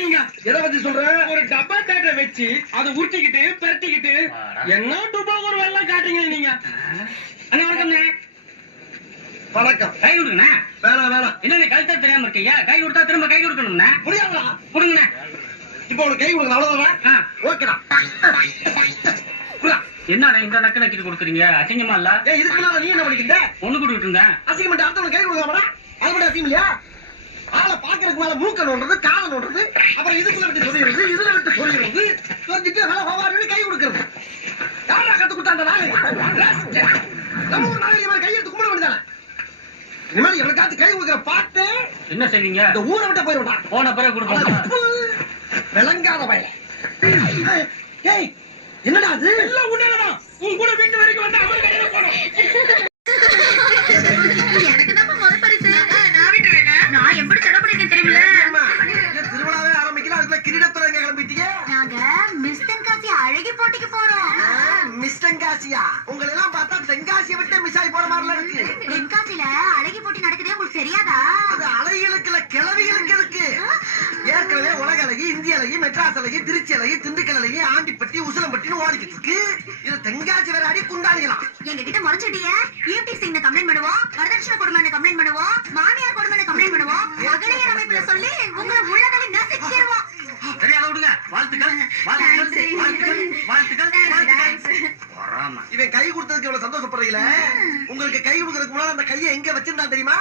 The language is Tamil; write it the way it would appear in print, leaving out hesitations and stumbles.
நீங்க எதை பத்தி சொல்ற? ஒரு டப்பா தேட்டரை வச்சு அதை உருட்டிக்கிட்டு பெரட்டிக்கிட்டு என்ன டூபாக்கு ஒரு வெள்ளம் காட்டுறீங்க நீங்க. அண்ணா வணக்கம்ண்ணே. வணக்கம். கை கொடுங்கண்ணா. வேணாம் வேணாம். என்ன கழுத்தா தெரியாம இருக்கீங்க? கை கொடுத்தா திரும்ப கை கொடுக்கணும்ண்ணா. முடியாதா? கொடுங்கண்ணா. இப்ப உனக்கு கை கொடுக்கணும் அவ்வளவுதான். ஓகேடா. என்னடா இந்த நக்கு நக்கிட்டு கொடுக்குறீங்க? அசிங்கமா இல்ல? இதுக்கு முன்னால நீ என்ன பண்ணிக்கிட்ட? ஒண்ணு கொடுத்துட்டு இருந்தேன். அசிங்கமெண்ட் அடுத்தவனுக்கு கை கொடுக்காமடா? அது மட்டும் அசிங்கம் இல்லையா? ஆளை பாக்குறதுக்கு மேல மூக்க நோண்டுறது, காலை நோண்டுறது, அப்புறம் இதுக்குள்ள விட்டு சொல்லிடுறது, இதுல விட்டு சொல்லிடுறது, சொல்லிட்டு கை கொடுக்கறது. யாரா கத்து கொடுத்தாண்ட நாளை? நம்ம ஒரு நாளைக்கு மாதிரி கையெடுத்து கும்பிட வேண்டியதானே? இனிமேல் எவனுக்காச்சும் கை கொடுக்குற பாட்டு என்ன செய்வீங்க? இந்த ஊரை விட்ட போயிருவா. போன பிறகு கொடுப்பாங்க. விளங்காத வயல. ஏய் என்னடா அது? எல்லாம் உன்னதான். உன் கூட வீட்டு வரைக்கும் வந்து அவர் கடையில போறோம். எனக்கு தான் முதல் பரிசு. நான் விட்டுறேன். நான் எப்படி செலவழிக்க தெரியல. திருவிழாவே ஆரம்பிக்கல, அதுக்குள்ள கிரீடத்துல எங்க கிளம்பிட்டீங்க? நாங்க மிஸ் தென்காசி அழகி போட்டிக்கு போறோம். மிஸ் தென்காசியா? உங்களை எல்லாம் பார்த்தா தென்காசியை விட்டு மிஸ் ஆகி போற மாதிரிலாம் இருக்கு. தென்காசியில அழகி போட்டி நடக்குது, உங்களுக்கு தெரியாதா? அது அழகிகளுக்கு இல்ல, கிழவிகளுக்கு இருக்கு. ஏற்கனவே உலக அழகி, இந்திய அழகி, மெட்ராஸ் அழகி, திருச்சி அழகி, திண்டுக்கல் அழகி, ஆண்டிப்பட்டி, உசிலம்பட்டின்னு ஓடிக்கிட்டு இருக்கு. இது தென்காசி வேற அடி குண்டாடிக்கலாம். எங்க கிட்ட முறைச்சிட்டீங்க. ஈவ்டிங் சிங் கம்ப்ளைண்ட் பண்ணுவோம், வரதட்சணை கொடுமை கம்ப்ளைண்ட் பண்ணுவோம், மாமியார் கொடுமை கம்ப்ளைண்ட் பண்ணுவோம், மகளிர் அமைப்புல சொல்லி உங்களை உள்ளதலை நசுக்கிடுவோம். சரியாக விடுங்க. வாழ்த்துக்கள் வாழ்த்துக்கள் வாழ்த்துக்கள் வாழ்த்துக்கள் வாழ்த்துக்கள். இவன் கை கொடுத்ததுக்கு இவ்வளவு சந்தோஷப்படுறீங்கள? உங்களுக்கு கை கொடுக்கறதுக்கு முன்னாடி அந்த கையை எங்க வச்சிருந்தா தெரியுமா?